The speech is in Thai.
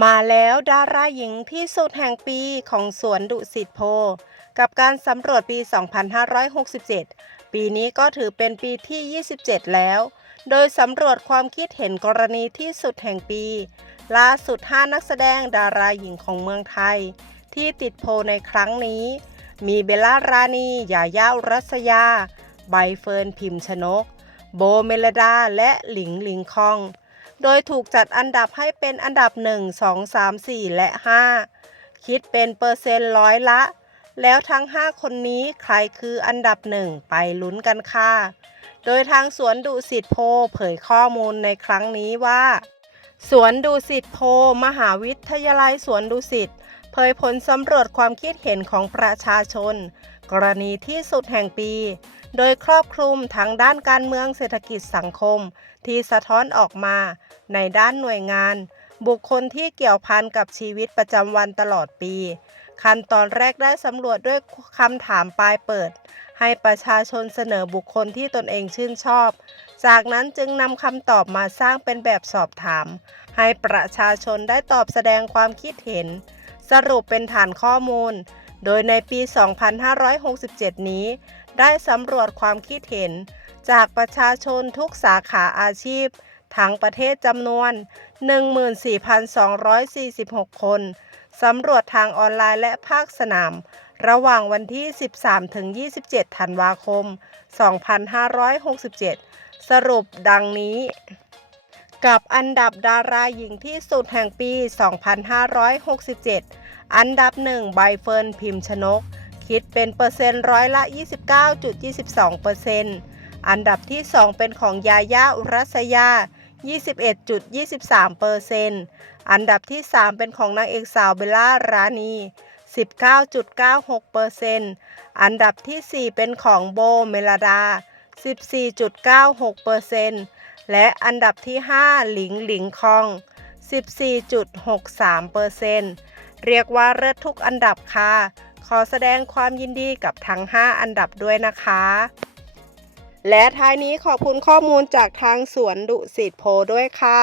มาแล้วดาราหญิงที่สุดแห่งปีของสวนดุสิตโพลกับการสำรวจปี 2567 ปีนี้ก็ถือเป็นปีที่ 27 แล้ว โดยสำรวจความคิดเห็นกรณีที่สุดแห่งปี ล่าสุด 5 นักแสดงดาราหญิงของเมืองไทย ที่ติดโพลในครั้งนี้ มีเบลล่ารานี ยาย่าอุรัสยา ใบเฟิร์นพิมพ์ชนก โบเมลดา และหลิงหลิงคอง โดยถูกจัดอันดับให้เป็นอันดับ 1 2 3 4 และ 5 คิดเป็นเปอร์เซ็นต์ร้อยละ แล้วทั้ง 5 คนนี้ใครคืออันดับหนึ่งไปลุ้นกันค่ะ โดยทางสวนดุสิตโพลเผยข้อมูลในครั้งนี้ว่า สวนดุสิตโพลมหาวิทยาลัยสวนดุสิตเผยผลสำรวจความคิดเห็นของประชาชน กรณีที่สุดแห่งปี โดยครอบคลุมทั้งด้านการเมืองเศรษฐกิจสังคม ที่สะท้อนออกมา ในด้านหน่วยงาน บุคคลที่เกี่ยวพันกับชีวิตประจำวันตลอดปี ขั้นตอนแรกได้สำรวจด้วยคำถามปลายเปิด ให้ประชาชนเสนอบุคคลที่ตนเองชื่นชอบ จากนั้นจึงนำคำตอบมาสร้างเป็นแบบสอบถาม ให้ประชาชนได้ตอบแสดงความคิดเห็น สรุปเป็นฐานข้อมูล โดยในปี 2567 นี้ ได้สำรวจความคิดเห็น จากประชาชนทุกสาขาอาชีพ ทั้งประเทศจำนวน 14,246 คน สำรวจทางออนไลน์และภาคสนาม ระหว่างวันที่ 13-27 ธันวาคม 2567 สรุปดังนี้ กับอันดับดาราหญิงที่สุดแห่งปี 2567 อันดับหนึ่งใบเฟิร์นพิมพ์ชนก คิดเป็นเปอร์เซ็นต์ร้อยละ 29.22เปอร์เซ็นต์อันดับที่ 2 เป็นของยาย่าอุรัสยา 21.23เปอร์เซ็นต์อันดับที่ 3 เป็นของนางเอกสาวเบลล่ารานี 19.96เปอร์เซ็นต์อันดับที่ 4 เป็นของโบเมลดา 14.96เปอร์เซ็นต์และอันดับที่ 5 หลิงหลิงคอง 14.63เปอร์เซ็นต์เรียกว่าเลิศทุกอันดับค่ะ อแสดงความยินดีกับทั้ง 5 อันดับด้วยนะคะ และท้ายนี้ขอบคุณข้อมูลจากทางสวนดุสิตโพลด้วยค่ะ